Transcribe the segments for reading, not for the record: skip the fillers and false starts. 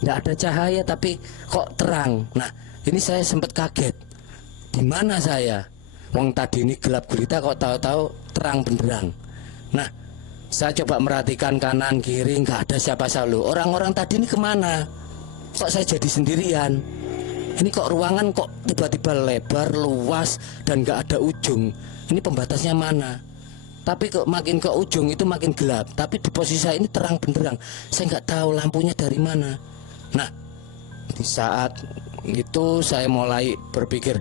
nggak ada cahaya tapi kok terang. Nah, ini saya sempat kaget. Di mana saya? Wong tadi ini gelap gulita kok tahu-tahu terang benderang. Nah, saya coba merhatikan kanan kiri, nggak ada siapa-siapa. Orang-orang tadi ini kemana? Kok saya jadi sendirian? Ini kok ruangan kok tiba-tiba lebar, luas, dan nggak ada ujung. Ini pembatasnya mana? Tapi kok makin ke ujung itu makin gelap. Tapi di posisi saya ini terang benderang. Saya nggak tahu lampunya dari mana. Nah, di saat itu saya mulai berpikir,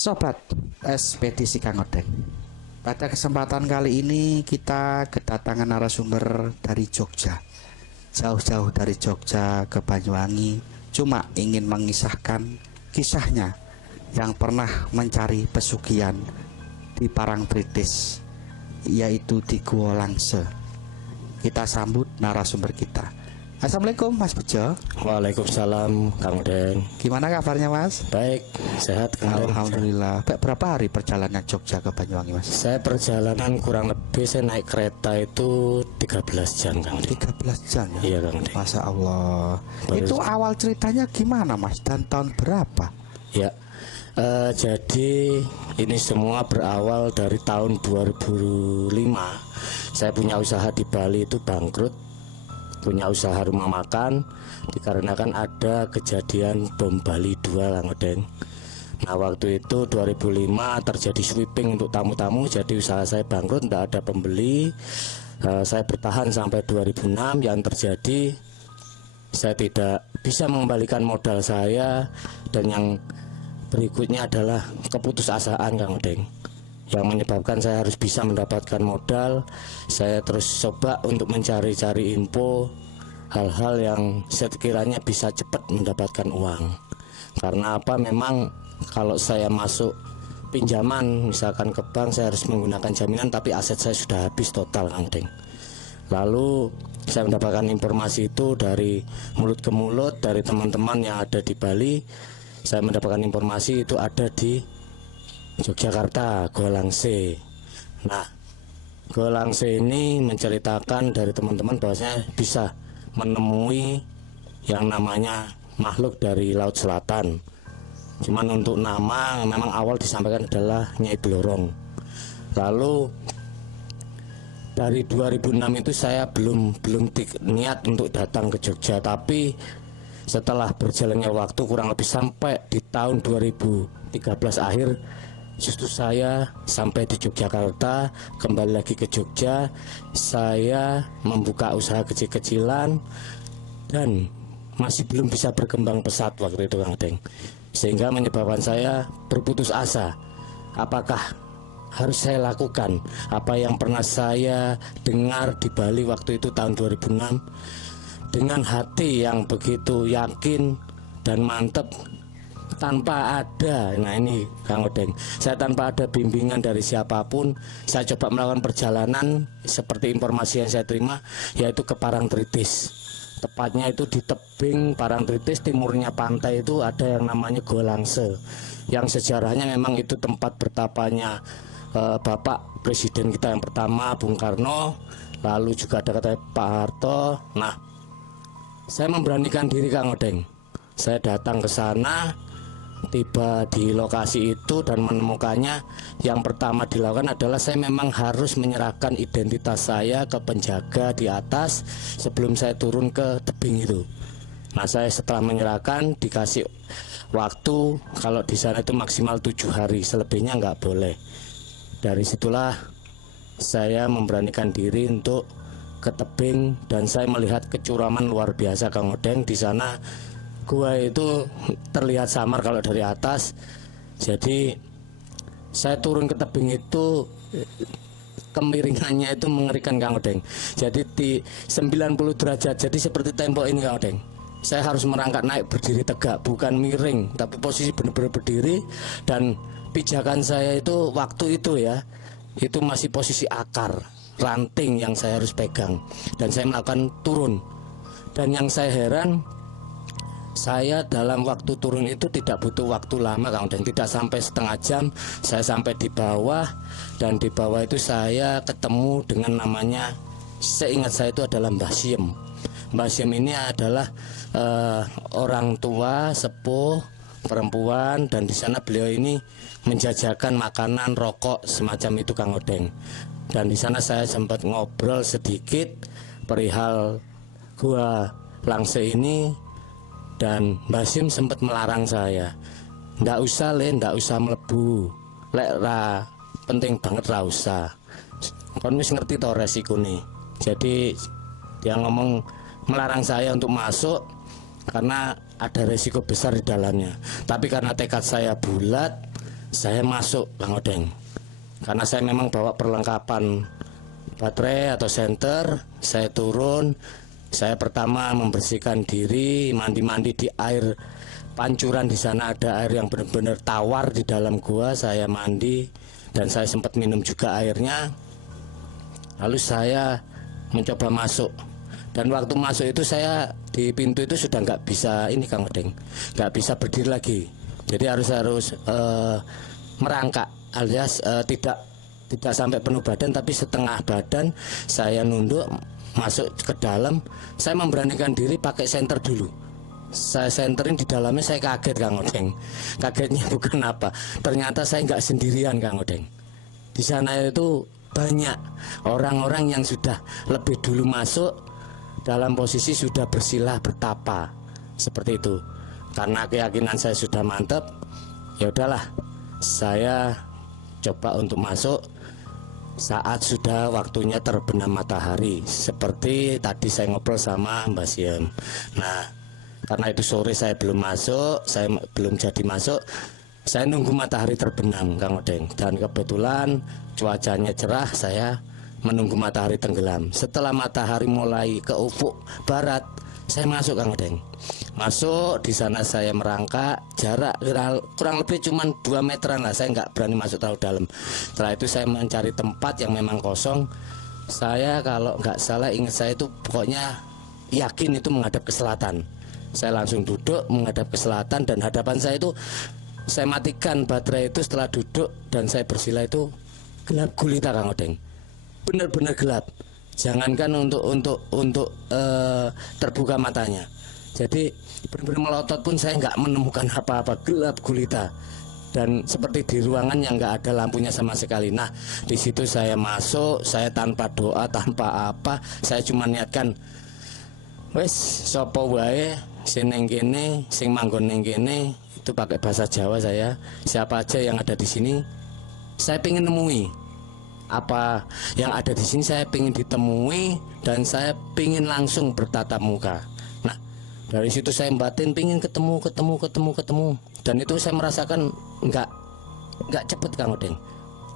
Sobat Ekspedisi Kang Odeng, pada kesempatan kali ini kita kedatangan narasumber dari Jogja. Jauh-jauh dari Jogja ke Banyuwangi, cuma ingin mengisahkan kisahnya yang pernah mencari pesugihan di Parangtritis, yaitu di Gua Langse. Kita sambut narasumber kita. Assalamualaikum Mas Bejo. Waalaikumsalam Kang Odeng. Gimana kabarnya Mas? Baik, sehat Kang Odeng. Alhamdulillah. Berapa hari perjalanan Jogja ke Banyuwangi Mas? Saya perjalanan kurang lebih, saya naik kereta itu 13 jam Kang Odeng. 13 jam ya? Iya Kang Odeng. Masya Allah. Itu awal ceritanya gimana Mas? Dan tahun berapa? Ya, jadi ini semua berawal dari tahun 2005. Saya punya usaha di Bali itu bangkrut, punya usaha rumah makan, dikarenakan ada kejadian bom Bali 2 Kang Odeng. Nah waktu itu 2005 terjadi sweeping untuk tamu-tamu, jadi usaha saya bangkrut, tidak ada pembeli. Saya bertahan sampai 2006. Yang terjadi, saya tidak bisa mengembalikan modal saya, dan yang berikutnya adalah keputusasaan Kang Odeng, yang menyebabkan saya harus bisa mendapatkan modal. Saya terus coba untuk mencari-cari info hal-hal yang sekiranya bisa cepat mendapatkan uang. Karena apa, memang kalau saya masuk pinjaman misalkan ke bank, saya harus menggunakan jaminan, tapi aset saya sudah habis total Kang Odeng. Lalu saya mendapatkan informasi itu dari mulut ke mulut dari teman-teman yang ada di Bali. Saya mendapatkan informasi itu ada di Yogyakarta, Golangse. Nah, Golangse ini menceritakan dari teman-teman bahwasanya bisa menemui yang namanya makhluk dari Laut Selatan. Cuman untuk nama memang awal disampaikan adalah Nyai Blorong. Lalu dari 2006 itu saya belum niat untuk datang ke Jogja, tapi setelah berjalannya waktu kurang lebih sampai di tahun 2013 akhir, justru saya sampai di Yogyakarta, kembali lagi ke Jogja. Saya membuka usaha kecil-kecilan dan masih belum bisa berkembang pesat waktu itu, Kang Deng. Sehingga menyebabkan saya berputus asa. Apakah harus saya lakukan apa yang pernah saya dengar di Bali waktu itu tahun 2006 dengan hati yang begitu yakin dan mantap, tanpa ada, nah ini Kang Odeng, saya tanpa ada bimbingan dari siapapun, saya coba melakukan perjalanan seperti informasi yang saya terima, yaitu ke Parangtritis. Tepatnya itu di tebing Parangtritis, timurnya pantai itu ada yang namanya Golangse, yang sejarahnya memang itu tempat bertapanya Bapak Presiden kita yang pertama, Bung Karno. Lalu juga ada kata Pak Harto. Nah, saya memberanikan diri, Kang Odeng. Saya datang ke sana, tiba di lokasi itu dan menemukannya. Yang pertama dilakukan adalah saya memang harus menyerahkan identitas saya ke penjaga di atas sebelum saya turun ke tebing itu. Nah, saya setelah menyerahkan dikasih waktu, kalau di sana itu maksimal 7 hari, selebihnya nggak boleh. Dari situlah saya memberanikan diri untuk ke tebing dan saya melihat kecuraman luar biasa, Kang Odeng. Di sana gua itu terlihat samar kalau dari atas. Jadi saya turun ke tebing itu, kemiringannya itu mengerikan, Kang Odeng. Jadi di 90 derajat, jadi seperti tembok ini, Kang Odeng. Saya harus merangkak naik berdiri tegak, bukan miring, tapi posisi benar-benar berdiri. Dan pijakan saya itu waktu itu ya, itu masih posisi akar ranting yang saya harus pegang, dan saya melakukan turun. Dan yang saya heran, saya dalam waktu turun itu tidak butuh waktu lama, Kang, dan tidak sampai setengah jam saya sampai di bawah. Dan di bawah itu saya ketemu dengan namanya, seingat saya itu adalah Mbah Siem. Mbah Siem ini adalah orang tua sepuh perempuan, dan di sana beliau ini menjajakan makanan, rokok semacam itu, Kang Odeng. Dan di sana saya sempat ngobrol sedikit perihal gua Langse ini, dan Mbah Sim sempat melarang saya, ndak usah le, ndak usah melebu, lek ra penting banget ra usah, kon wis ngerti to resiko nih. Jadi dia ngomong melarang saya untuk masuk karena ada resiko besar di dalamnya. Tapi karena tekad saya bulat, saya masuk, Bang Odeng. Karena saya memang bawa perlengkapan baterai atau senter. Saya turun, saya pertama membersihkan diri, mandi-mandi di air pancuran. Di sana ada air yang benar-benar tawar di dalam gua. Saya mandi dan saya sempat minum juga airnya. Lalu saya mencoba masuk. Dan waktu masuk itu saya di pintu itu sudah nggak bisa ini, Kang Odeng, nggak bisa berdiri lagi. Jadi harus merangkak, alias tidak sampai penuh badan tapi setengah badan. Saya nunduk masuk ke dalam. Saya memberanikan diri pakai senter dulu. Saya senterin di dalamnya, saya kaget, Kang Odeng. Kagetnya bukan apa, ternyata saya nggak sendirian, Kang Odeng. Di sana itu banyak orang-orang yang sudah lebih dulu masuk, dalam posisi sudah bersilah bertapa seperti itu. Karena keyakinan saya sudah mantap, ya udahlah, saya coba untuk masuk saat sudah waktunya terbenam matahari. Seperti tadi saya ngobrol sama Mbak Siem. Nah, karena itu sore saya belum masuk, saya belum jadi masuk. Saya nunggu matahari terbenam, Kang Odeng. Dan kebetulan cuacanya cerah, saya menunggu matahari tenggelam. Setelah matahari mulai ke ufuk barat, saya masuk, Kang Odeng. Masuk, di sana saya merangkak, jarak kurang lebih cuma 2 meteran lah. Saya nggak berani masuk terlalu dalam. Setelah itu saya mencari tempat yang memang kosong. Saya kalau nggak salah ingat saya itu pokoknya yakin itu menghadap ke selatan. Saya langsung duduk menghadap ke selatan dan hadapan saya itu saya matikan baterai itu setelah duduk dan saya bersila itu gelap gulita Kang Odeng. Benar-benar gelap. Jangankan untuk terbuka matanya. Jadi benar-benar melotot pun saya nggak menemukan apa-apa, gelap gulita. Dan seperti di ruangan yang nggak ada lampunya sama sekali. Nah, di situ saya masuk, saya tanpa doa, tanpa apa, saya cuma niatkan, wes sopo wae sing neng kene, sing manggon neng kene, itu pakai bahasa Jawa saya. Siapa aja yang ada di sini, saya pengen nemui apa yang ada di sini, saya pengen ditemui dan saya pengen langsung bertatap muka. Nah, dari situ saya batin pengen ketemu. Dan itu saya merasakan nggak cepet Kang Odeng,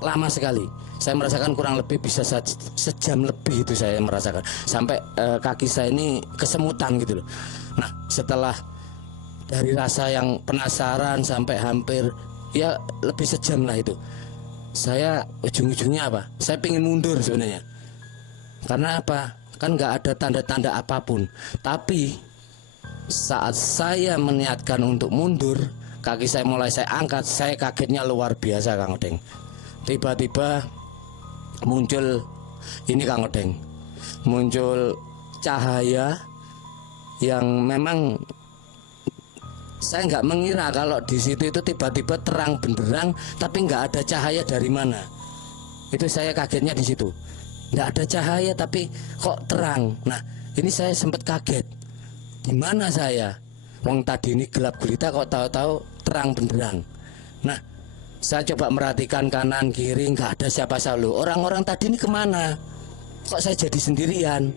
lama sekali. Saya merasakan kurang lebih bisa sejam lebih itu saya merasakan sampai kaki saya ini kesemutan gitu loh. Nah, setelah dari rasa yang penasaran sampai hampir ya lebih sejam lah itu, saya ujung-ujungnya apa? Saya pengen mundur sebenarnya. Karena apa? Kan nggak ada tanda-tanda apapun. Tapi saat saya meniatkan untuk mundur, kaki saya mulai saya angkat, saya kagetnya luar biasa Kang Odeng. Tiba-tiba muncul ini Kang Odeng, muncul cahaya yang memang saya nggak mengira kalau di situ itu tiba-tiba terang benderang, tapi nggak ada cahaya dari mana. Itu saya kagetnya di situ. Nggak ada cahaya tapi kok terang. Nah, ini saya sempat kaget. Gimana saya? Wong tadi ini gelap gulita kok tahu-tahu terang benderang. Nah, saya coba merhatikan kanan kiri, nggak ada siapa-siapa. Orang-orang tadi ini kemana? Kok saya jadi sendirian?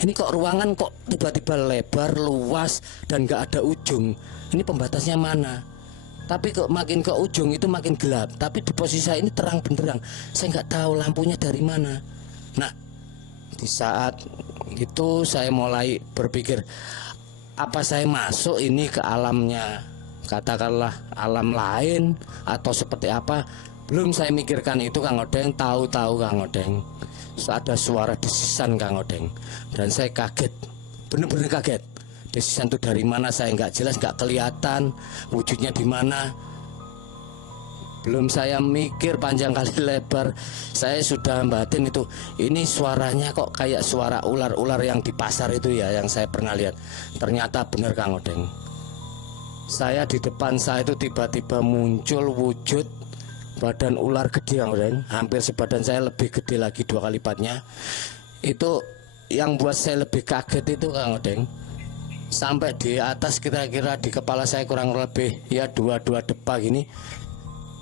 Ini kok ruangan kok tiba-tiba lebar, luas dan nggak ada ujung. Ini pembatasnya mana? Tapi kok makin ke ujung itu makin gelap. Tapi di posisi saya ini terang benderang. Saya nggak tahu lampunya dari mana. Nah, di saat itu saya mulai berpikir, apa saya masuk ini ke alamnya, katakanlah alam lain atau seperti apa? Belum saya mikirkan itu Kang Odeng. Tahu-tahu Kang Odeng, ada suara desisan Kang Odeng, dan saya kaget, bener-bener kaget. Desisan itu dari mana saya nggak jelas, nggak kelihatan wujudnya di mana. Belum saya mikir panjang kali lebar, saya sudah batin itu. Ini suaranya kok kayak suara ular-ular yang di pasar itu ya, yang saya pernah lihat. Ternyata benar Kang Odeng. Saya di depan saya itu tiba-tiba muncul wujud badan ular gede Kang Odeng, hampir sebadan saya, lebih gede lagi 2 kali lipatnya. Itu yang buat saya lebih kaget itu Kang Odeng. Sampai di atas kira-kira di kepala saya kurang lebih ya 2 depa gini.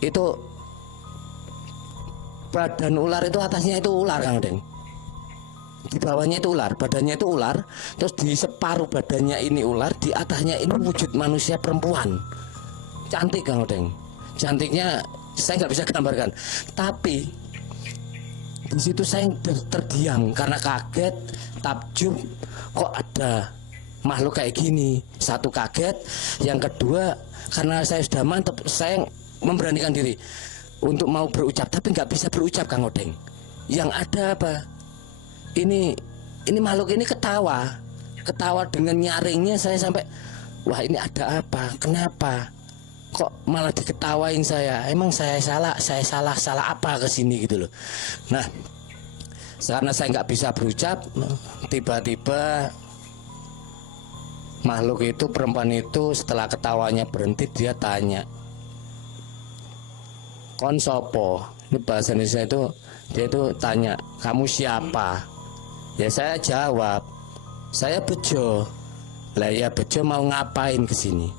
Itu badan ular itu atasnya itu ular Kang Odeng. Di bawahnya itu ular, badannya itu ular, terus di separuh badannya ini ular, di atasnya ini wujud manusia perempuan. Cantik Kang Odeng. Cantiknya saya nggak bisa gambarkan. Tapi di situ saya terdiam karena kaget, takjub, kok ada makhluk kayak gini. Satu kaget, yang kedua karena saya sudah mantap, saya memberanikan diri untuk mau berucap, tapi nggak bisa berucap Kang Odeng. Yang ada apa? Ini makhluk ini ketawa dengan nyaringnya. Saya sampai, wah ini ada apa? Kenapa? Kok malah diketawain saya? Emang saya salah apa ke sini gitu loh. Nah, karena saya nggak bisa berucap, tiba-tiba makhluk itu, perempuan itu, setelah ketawanya berhenti, dia tanya, kon sopo? Ini bahasa Indonesia itu, dia itu tanya, kamu siapa? Ya saya jawab, saya Bejo. Lah ya Bejo mau ngapain ke sini?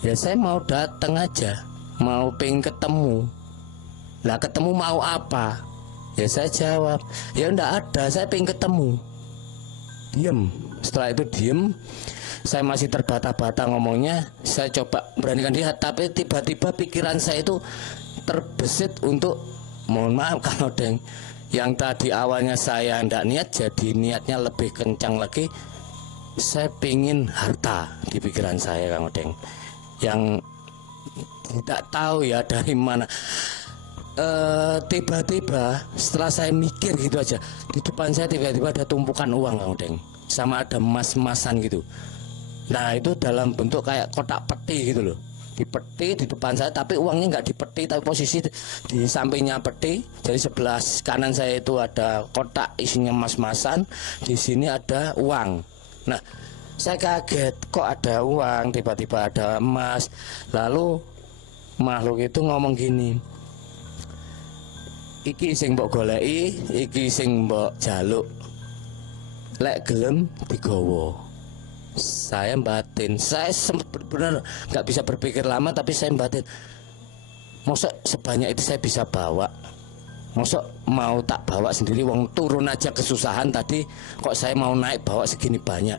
Ya saya mau datang aja, mau pengen ketemu. Lah ketemu mau apa? Ya saya jawab, ya enggak ada, saya pengen ketemu. Diem. Setelah itu diem. Saya masih terbata-bata ngomongnya. Saya coba beranikan diri, tapi tiba-tiba pikiran saya itu terbesit untuk, mohon maaf Kang Odeng, yang tadi awalnya saya ndak niat, jadi niatnya lebih kencang lagi. Saya pingin harta di pikiran saya Kang Odeng, yang tidak tahu ya dari mana. tiba-tiba setelah saya mikir gitu aja, di depan saya tiba-tiba ada tumpukan uang Kang Odeng, sama ada emas-emasan gitu. Nah itu dalam bentuk kayak kotak peti gitu loh, di peti di depan saya, tapi uangnya nggak di peti, tapi posisi di sampingnya peti. Jadi sebelah kanan saya itu ada kotak isinya emas-emasan, di sini ada uang. Nah saya kaget, kok ada uang, tiba-tiba ada emas. Lalu makhluk itu ngomong gini, iki sing mbok goleki, iki sing mbok jaluk, lek gelem digowo. Saya batin, saya benar nggak bisa berpikir lama, tapi saya batin, mosok sebanyak itu saya bisa bawa, mosok mau tak bawa sendiri, wong turun aja kesusahan tadi, kok saya mau naik bawa segini banyak.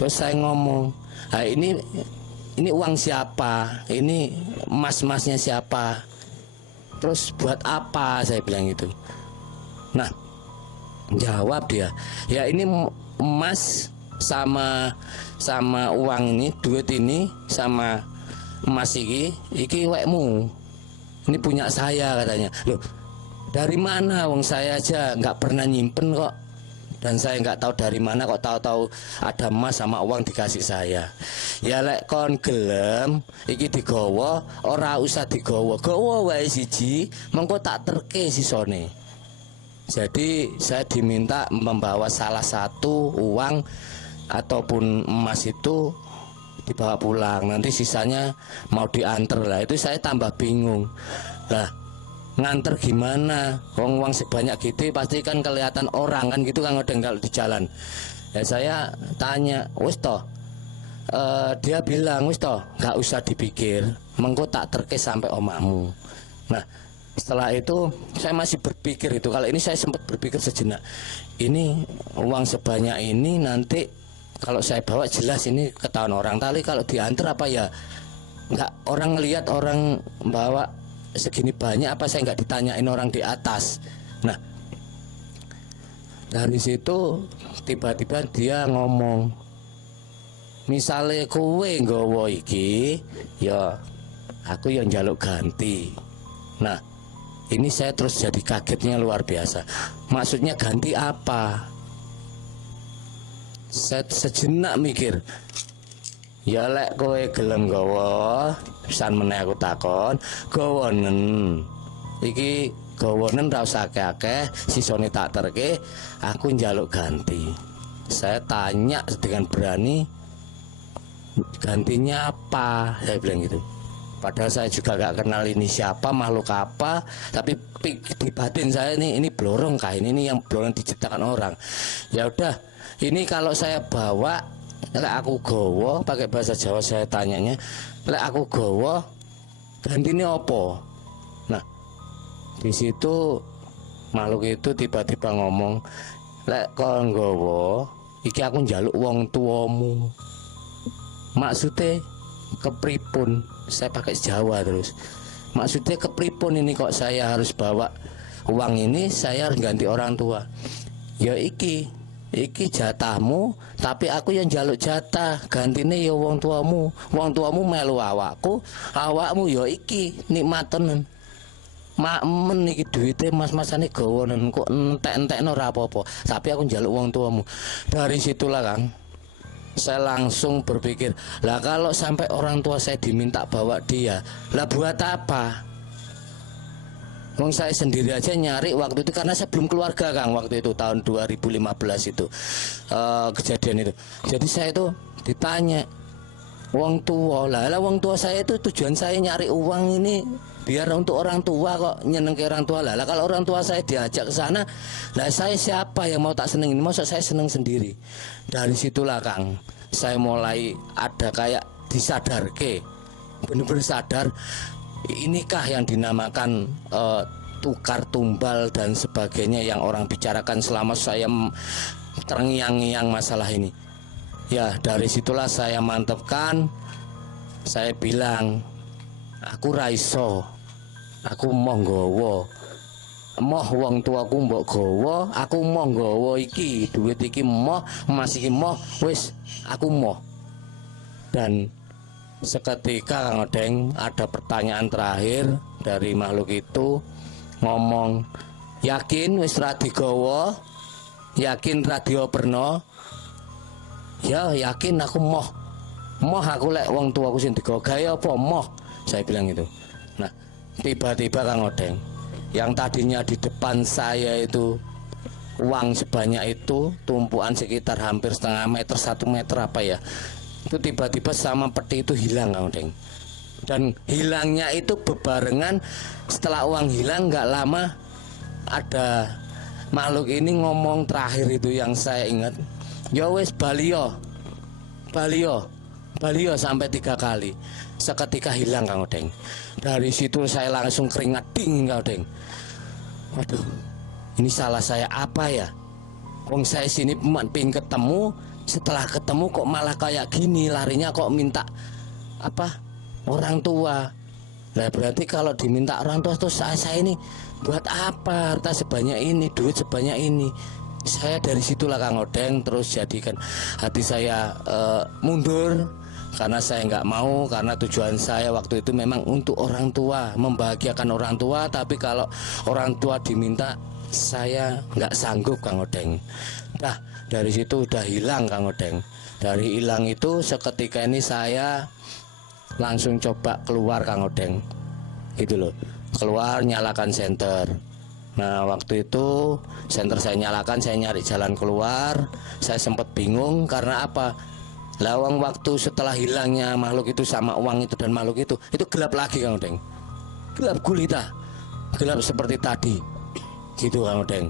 Terus saya ngomong, nah ini uang siapa, ini emas-emasnya siapa, terus buat apa, saya bilang gitu. Nah jawab dia, ya ini emas sama uang ini, duit ini sama emas iki wekmu, ini punya saya, katanya. Loh dari mana, wong saya aja nggak pernah nyimpen kok, dan saya nggak tahu dari mana kok tahu-tahu ada emas sama uang dikasih saya. Ya lek kon gelem iki digowo, ora usah digowo, gowo wae siji, mengko tak terke sisone. Jadi saya diminta membawa salah satu uang ataupun emas itu dibawa pulang, nanti sisanya mau diantar. Lah itu saya tambah bingung, lah nganter gimana, uang sebanyak gitu pasti kan kelihatan orang kan gitu kan, udah kalau di jalan. Ya saya tanya, wis toh, dia bilang wis toh nggak usah dipikir, mengko tak terkes sampai omamu. Nah setelah itu saya masih berpikir itu, kalau ini saya sempat berpikir sejenak, ini uang sebanyak ini nanti kalau saya bawa jelas ini ketahuan orang, tali kalau diantar apa ya nggak orang ngelihat orang bawa segini banyak, apa saya nggak ditanyain orang di atas. Nah dari situ tiba-tiba dia ngomong, misalnya kowe nggawa iki ya aku yang njaluk ganti. Nah ini saya terus jadi kagetnya luar biasa, maksudnya ganti apa? Saya sejenak mikir, ya lek kowe gelem gawa, pisan meneh aku takon, gawonen iki, gawonen ra usah akeh-akeh, sisone tak terke, aku njaluk ganti. Saya tanya dengan berani, gantinya apa, saya bilang gitu. Padahal saya juga gak kenal ini siapa, makhluk apa, tapi di batin saya ini blorong kah, ini yang blorong diciptakan orang. Ya udah, ini kalau saya bawa, lek aku gowo, pakai bahasa Jawa saya tanyanya, lek aku gowo gantinya apa? Nah di situ makhluk itu tiba-tiba ngomong, lek kon gowo iki aku njaluk wong tuamu. Maksudnya kepripun? Saya pakai Jawa terus, maksudnya kepripun ini kok saya harus bawa uang ini, saya harus ganti orang tua? Ya iki jatahmu, tapi aku yang jaluk jatah, gantine ya wong tuamu melu awakmu ya iki nikmaten. Makmen iki duwite mas-masane gawonen kok entek-entekno ora apa-apa, tapi aku njaluk wong tuamu. Dari situlah Kang, saya langsung berpikir, lah kalau sampai orang tua saya diminta bawa dia, lah buat apa? Wong saya sendiri aja nyari waktu itu, karena saya belum keluarga Kang waktu itu, tahun 2015 itu kejadian itu. Jadi saya itu ditanya wong tua, lah wong tua saya itu tujuan saya nyari uang ini biar untuk orang tua kok, nyeneng ke orang tua. Lah kalau orang tua saya diajak ke sana, lah saya siapa yang mau tak senengin? Masa saya seneng sendiri. Dari situlah Kang, saya mulai ada kayak disadarke, bener-bener sadar, inikah yang dinamakan tukar tumbal dan sebagainya yang orang bicarakan selama saya terngiang-ngiang masalah ini. Ya dari situlah saya mantepkan, saya bilang, aku raiso, aku mau nggawa, moh wong tuaku mbok gawa, aku mau nggawa iki, duit iki moh, emas iki moh, wis aku moh. Dan seketika Kang Odeng ada pertanyaan terakhir dari makhluk itu, ngomong, yakin wis ra digawa, yakin ra dioperno. Ya yakin aku moh aku lek wong tuaku sing digawa gawe apa moh, saya bilang itu. Nah tiba-tiba Kang Odeng, yang tadinya di depan saya itu uang sebanyak itu, tumpuan sekitar hampir setengah meter, 1 meter apa ya, itu tiba-tiba sama peti itu hilang Kang Odeng. Dan hilangnya itu bebarengan setelah uang hilang, nggak lama ada makhluk ini ngomong terakhir itu yang saya ingat, ya wes balio sampai 3 kali. Seketika hilang Kang Odeng. Dari situ saya langsung keringat dingin Kang Odeng. Waduh, ini salah saya apa ya? Wong saya sini pengen ketemu, setelah ketemu kok malah kayak gini, larinya kok minta apa? Orang tua. Nah berarti kalau diminta orang tua terus saya ini buat apa harta sebanyak ini, duit sebanyak ini? Saya dari situlah Kang Odeng terus jadikan hati saya mundur, karena saya nggak mau, karena tujuan saya waktu itu memang untuk orang tua, membahagiakan orang tua. Tapi kalau orang tua diminta, saya nggak sanggup Kang Odeng. Nah dari situ udah hilang Kang Odeng. Dari hilang itu seketika ini saya langsung coba keluar Kang Odeng, itu loh, keluar nyalakan senter. Nah waktu itu senter saya nyalakan, saya nyari jalan keluar. Saya sempat bingung karena apa? Lawang waktu setelah hilangnya makhluk itu sama uang itu dan makhluk itu gelap lagi Kang Odeng, gelap gulita, gelap seperti tadi, gitu Kang Odeng.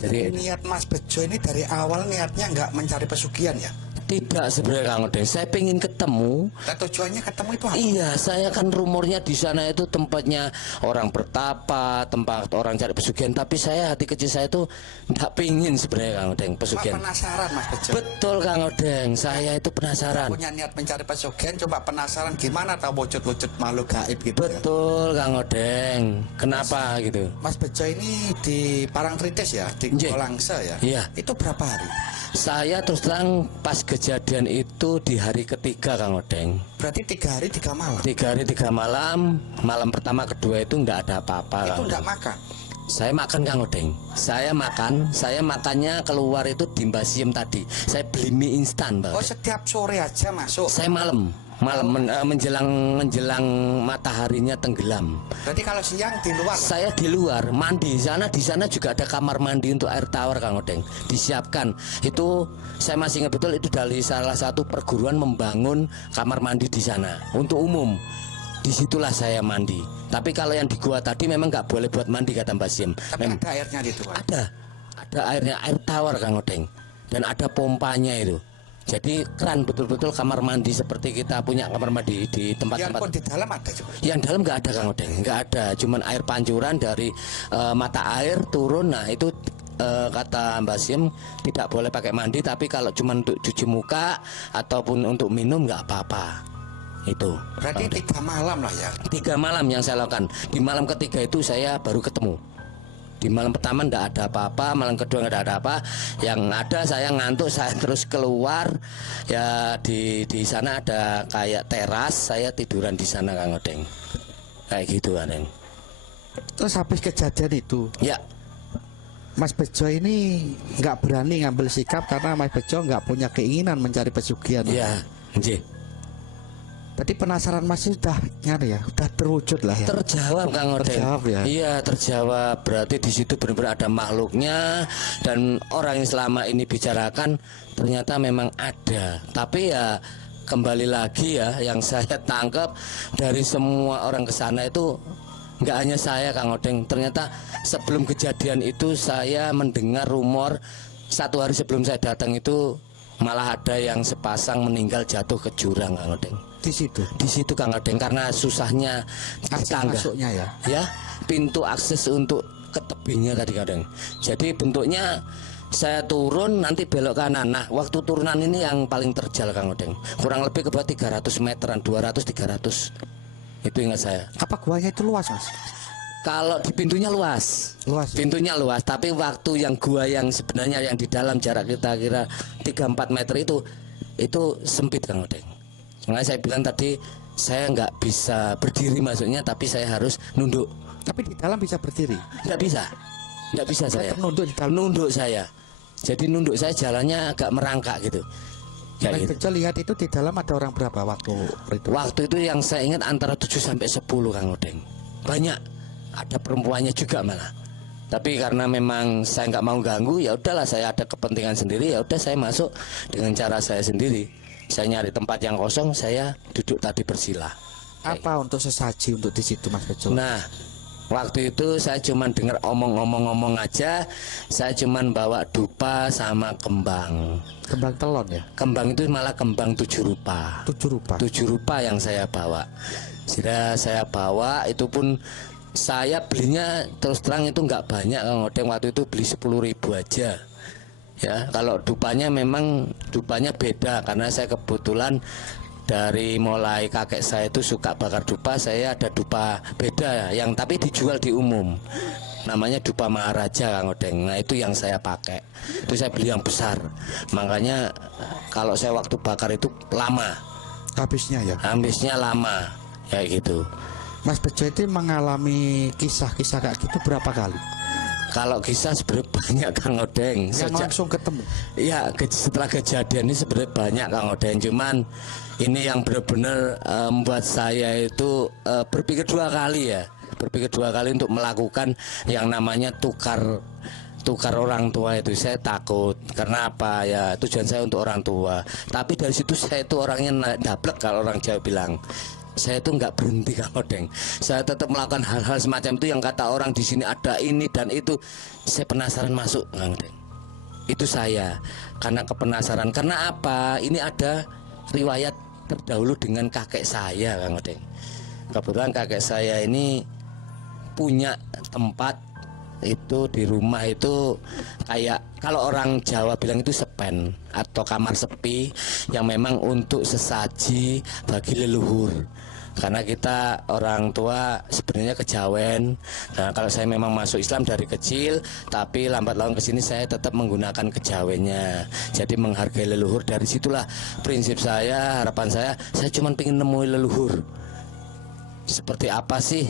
Jadi niat Mas Bejo ini dari awal niatnya nggak mencari pesugihan ya? Tidak sebenarnya Kang Odeng, saya pengen ketemu. Dan tujuannya ketemu itu apa? Iya, saya kan rumornya di sana itu tempatnya orang bertapa, tempat orang cari pesugihan. Tapi saya hati kecil saya itu tidak pingin sebenarnya Kang Odeng pesugihan. Penasaran Mas Bejo? Betul Kang Odeng, saya itu penasaran. Punya niat mencari pesugihan, coba penasaran gimana tahu wujud-wujud makhluk gaib gitu. Betul ya? Kang Odeng, kenapa Mas, gitu? Mas Bejo ini di Parangtritis ya, di Kolangse ya? Iya. Itu berapa hari? Saya terus terang pas kejadian itu di hari ketiga Kang Odeng. Berarti 3 hari 3 malam? 3 hari 3 malam. Malam pertama kedua itu nggak ada apa-apa. Itu nggak makan? Saya makan Kang Odeng. Saya makannya keluar itu di Mbasiem tadi. Saya beli mie instan Bang. Oh setiap sore aja masuk? Saya malam menjelang mataharinya tenggelam. Berarti kalau siang di luar? Saya di luar mandi. Di sana juga ada kamar mandi untuk air tawar Kang Odeng. Disiapkan. Itu saya masih ingat betul, itu dari salah satu perguruan membangun kamar mandi di sana untuk umum. Disitulah saya mandi. Tapi kalau yang di gua tadi memang nggak boleh buat mandi kata Mbak Sim. Tapi ada airnya di luar? Ada airnya, air tawar Kang Odeng. Dan ada pompanya itu. Jadi keran betul-betul kamar mandi seperti kita punya kamar mandi di tempat-tempat. Yang pun di dalam ada juga? Yang dalam nggak ada Kang Odeng, nggak ada. Cuman air pancuran dari mata air turun. Nah itu kata Mbak Sim tidak boleh pakai mandi. Tapi kalau cuma untuk cuci muka ataupun untuk minum nggak apa-apa. Itu. Berarti 3 malam lah ya? 3 malam yang saya lakukan. Di malam ketiga itu saya baru ketemu. Di malam pertama enggak ada apa-apa, malam kedua enggak ada apa. Yang ada saya ngantuk, saya terus keluar. Ya di sana ada kayak teras, saya tiduran di sana Kang Odeng. Kayak gitu Kang Odeng. Terus habis kejadian itu, ya Mas Bejo ini nggak berani ngambil sikap karena Mas Bejo nggak punya keinginan mencari pesugihan. Iya, nggih. Tadi penasaran Mas sudah nyari ya, sudah terwujud lah ya. Terjawab Kang Odeng. Terjawab ya. Iya terjawab. Berarti di situ benar-benar ada makhluknya dan orang yang selama ini bicarakan ternyata memang ada. Tapi ya kembali lagi ya, yang saya tangkap dari semua orang ke sana itu nggak hanya saya Kang Odeng. Ternyata sebelum kejadian itu saya mendengar rumor 1 hari sebelum saya datang itu malah ada yang sepasang meninggal jatuh ke jurang Kang Odeng. Di situ Kang Odeng, karena susahnya tangga masuknya ya, pintu akses untuk ke tebingnya tadi Kang Odeng. Jadi bentuknya saya turun nanti belok kanan. Nah waktu turunan ini yang paling terjal Kang Odeng, kurang lebih ke bawah 300 meteran, 200-300. Itu ingat saya. Apa guanya itu luas Mas? Kalau di pintunya luas ya? Pintunya luas, tapi waktu yang gua yang sebenarnya yang di dalam jarak kita kira 3-4 meter itu sempit Kang Odeng. Makanya saya bilang tadi saya nggak bisa berdiri masuknya, tapi saya harus nunduk. Tapi di dalam bisa berdiri. Nggak bisa saya. Nunduk di dalam. Nunduk saya. Jadi nunduk saya jalannya agak merangkak gitu. Mas Kayak gitu. Bejo lihat itu di dalam ada orang berapa waktu itu? Waktu itu yang saya ingat antara 7 sampai 10 Kang Odeng. Banyak. Ada perempuannya juga malah. Tapi karena memang saya nggak mau ganggu, ya udahlah, saya ada kepentingan sendiri, ya udah saya masuk dengan cara saya sendiri. Saya nyari tempat yang kosong, saya duduk tadi bersila. Apa untuk sesaji untuk di situ Mas Bejo? Nah, waktu itu saya cuman dengar omong-omong aja. Saya cuman bawa dupa sama kembang. Kembang telon ya? Kembang itu malah kembang 7 rupa. 7 rupa. 7 rupa yang saya bawa. Sudah saya bawa, itu pun saya belinya terus terang itu nggak banyak Kang Odeng. Waktu itu beli 10.000 aja. Ya, kalau dupanya memang dupanya beda karena saya kebetulan dari mulai kakek saya itu suka bakar dupa, saya ada dupa beda yang tapi dijual di umum. Namanya dupa Maharaja Kang Odeng. Nah, itu yang saya pakai. Itu saya beli yang besar. Makanya kalau saya waktu bakar itu lama. Habisnya ya? Habisnya lama. Kayak gitu. Mas Bejo itu mengalami kisah-kisah kayak gitu berapa kali? Kalau kisah sebenarnya banyak Kang Odeng. Yang langsung ketemu? Ya, setelah kejadian ini sebenarnya banyak Kang Odeng. Cuman ini yang benar-benar membuat saya itu berpikir 2 kali ya. Berpikir 2 kali untuk melakukan yang namanya tukar orang tua itu. Saya takut karena apa ya, tujuan saya untuk orang tua. Tapi dari situ saya itu orangnya dablek kalau orang Jawa bilang. Saya itu nggak berhenti Kang Odeng. Saya tetap melakukan hal-hal semacam itu yang kata orang di sini ada ini dan itu. Saya penasaran masuk Kang Odeng. Itu saya karena kepenasaran. Karena apa? Ini ada riwayat terdahulu dengan kakek saya Kang Odeng. Kebetulan kakek saya ini punya tempat itu di rumah itu kayak kalau orang Jawa bilang itu sepen atau kamar sepi yang memang untuk sesaji bagi leluhur. Karena kita orang tua sebenarnya kejawen. Nah, kalau saya memang masuk Islam dari kecil, tapi lambat laun ke sini saya tetap menggunakan kejawennya. Jadi menghargai leluhur, dari situlah prinsip saya, harapan saya cuma pengen nemuin leluhur. Seperti apa sih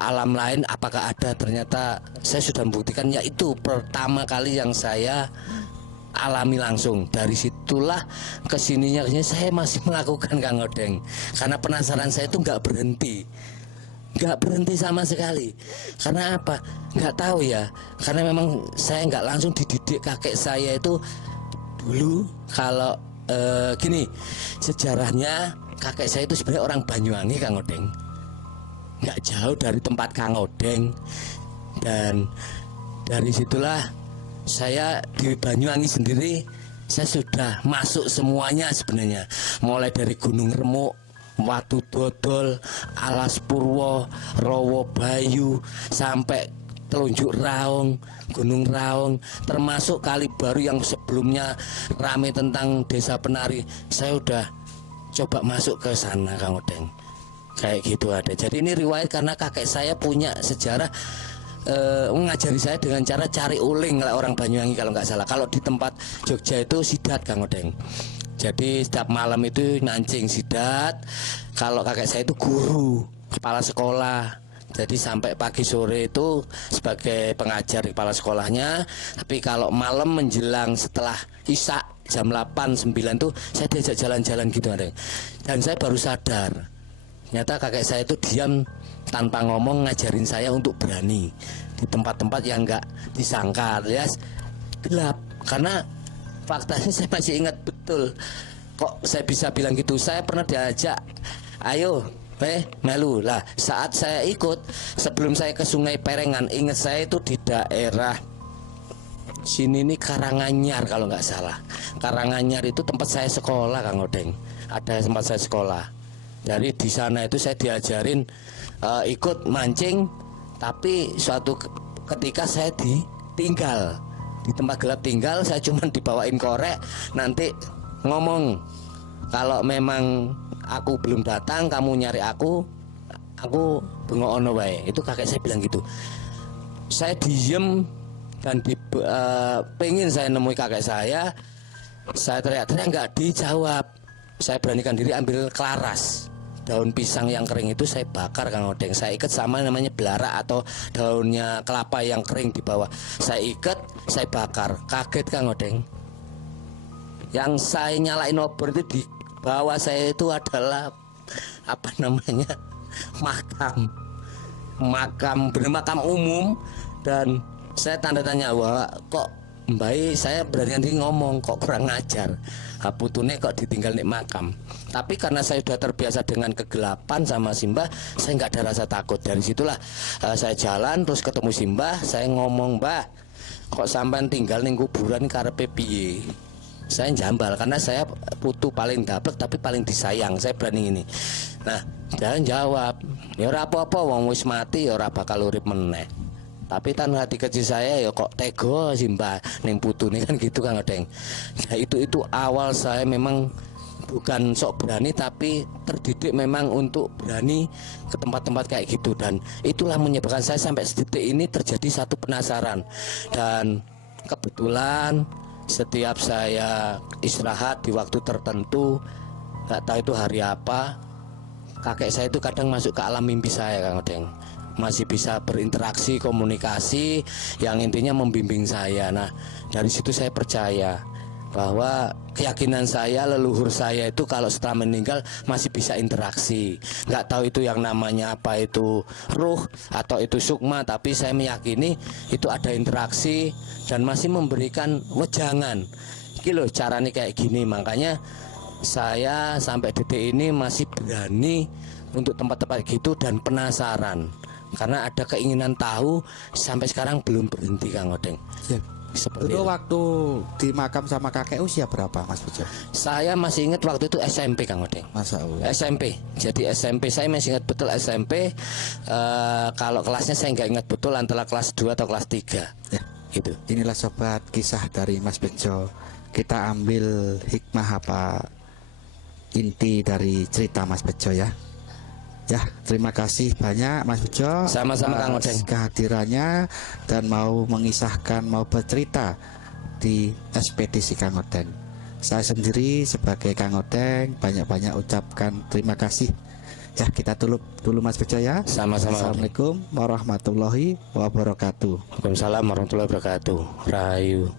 alam lain, apakah ada? Ternyata saya sudah membuktikan, yaitu pertama kali yang saya alami langsung. Dari situlah kesininya saya masih melakukan Kang Odeng, karena penasaran saya itu nggak berhenti sama sekali. Karena apa? Nggak tahu ya, karena memang saya nggak langsung dididik. Kakek saya itu dulu kalau gini sejarahnya, kakek saya itu sebenarnya orang Banyuwangi Kang Odeng, nggak jauh dari tempat Kang Odeng. Dan dari situlah saya di Banyuwangi sendiri, saya sudah masuk semuanya sebenarnya. Mulai dari Gunung Remuk, Watu Dodol, Alas Purwo, Rowo Bayu, sampai Telunjuk Raung, Gunung Raung, termasuk Kali Baru yang sebelumnya rame tentang desa penari. Saya udah coba masuk ke sana Kang Odeng. Kayak gitu ada. Jadi ini riwayat karena kakek saya punya sejarah mengajari saya dengan cara cari uling lah orang Banyuwangi kalau nggak salah. Kalau di tempat Jogja itu sidat Kang Odeng. Jadi setiap malam itu nancing sidat. Kalau kakek saya itu guru, kepala sekolah. Jadi sampai pagi sore itu sebagai pengajar di kepala sekolahnya. Tapi kalau malam menjelang setelah Isya jam 8, 9 tuh saya diajak jalan-jalan gitu Odeng. Dan saya baru sadar, ternyata kakek saya itu diam tanpa ngomong ngajarin saya untuk berani di tempat-tempat yang nggak disangka alias gelap. Karena faktanya saya masih ingat betul. Kok saya bisa bilang gitu? Saya pernah diajak, ayo melu lah. Saat saya ikut, sebelum saya ke Sungai Perengan, ingat saya itu di daerah sini nih Karanganyar kalau nggak salah. Karanganyar itu tempat saya sekolah Kang Odeng. Ada tempat saya sekolah. Dari di sana itu saya diajarin ikut mancing, tapi suatu ketika saya ditinggal di tempat gelap. Tinggal saya cuma dibawain korek, nanti ngomong kalau memang aku belum datang kamu nyari aku bengok ono wae. Itu kakek saya bilang gitu. Saya diem dan pengen saya nemui kakek saya teriak-teriak nggak dijawab. Saya beranikan diri ambil kelaras daun pisang yang kering itu saya bakar Kang Odeng. Saya ikat sama namanya belara atau daunnya kelapa yang kering di bawah. Saya ikat, saya bakar. Kaget Kang Odeng. Yang saya nyalain obor itu di bawah saya itu adalah apa namanya? Makam, bener makam umum. Dan saya tanda tanya, wah kok Mbak, saya berani ngomong kok kurang ngajar. Putune kok ditinggal nih makam. Tapi karena saya sudah terbiasa dengan kegelapan sama Simbah, saya nggak ada rasa takut. Dari situlah saya jalan terus ketemu Simbah, saya ngomong, Mbah, kok sampean tinggal ning kuburan karepe piye? Saya jambal karena saya putu paling daplek tapi paling disayang. Saya berani ini. Nah, jangan jawab, ya ora apa-apa wong wis mati ya ora bakal urip meneh. Tapi tan hati kecil saya ya kok tego sih Mbak ning putune kan gitu Kang Odeng. Nah, itu awal saya memang bukan sok berani tapi terdidik memang untuk berani ke tempat-tempat kayak gitu, dan itulah menyebabkan saya sampai detik ini terjadi satu penasaran. Dan kebetulan setiap saya istirahat di waktu tertentu, nggak tahu itu hari apa, kakek saya itu kadang masuk ke alam mimpi saya Kang Odeng. Masih bisa berinteraksi, komunikasi, yang intinya membimbing saya. Nah, dari situ saya percaya bahwa keyakinan saya, leluhur saya itu kalau setelah meninggal masih bisa interaksi. Nggak tahu itu yang namanya apa, itu ruh atau itu sukma, tapi saya meyakini itu ada interaksi dan masih memberikan wejangan. Iki loh caranya kayak gini. Makanya saya sampai detik ini masih berani untuk tempat-tempat gitu dan penasaran. Karena ada keinginan tahu, sampai sekarang belum berhenti Kang Odeng. Ya. Seperti itu. Waktu di makam sama kakek usia berapa Mas Bejo? Saya masih ingat waktu itu SMP Kang Odeng. Masa Allah. SMP. Jadi SMP saya masih ingat betul SMP. Kalau kelasnya saya nggak ingat betul, antara kelas 2 atau kelas 3. Ya. Gitu. Inilah sobat kisah dari Mas Bejo. Kita ambil hikmah apa inti dari cerita Mas Bejo ya. Ya, terima kasih banyak Mas Bejo. Sama-sama Kang Odeng. Kehadirannya dan mau mengisahkan, mau bercerita di ekspedisi Kang Odeng. Saya sendiri sebagai Kang Odeng banyak-banyak ucapkan terima kasih. Ya, kita tutup dulu Mas Bejo ya. Sama-sama. Assalamualaikum warahmatullahi wabarakatuh. Waalaikumsalam warahmatullahi wabarakatuh. Rahayu.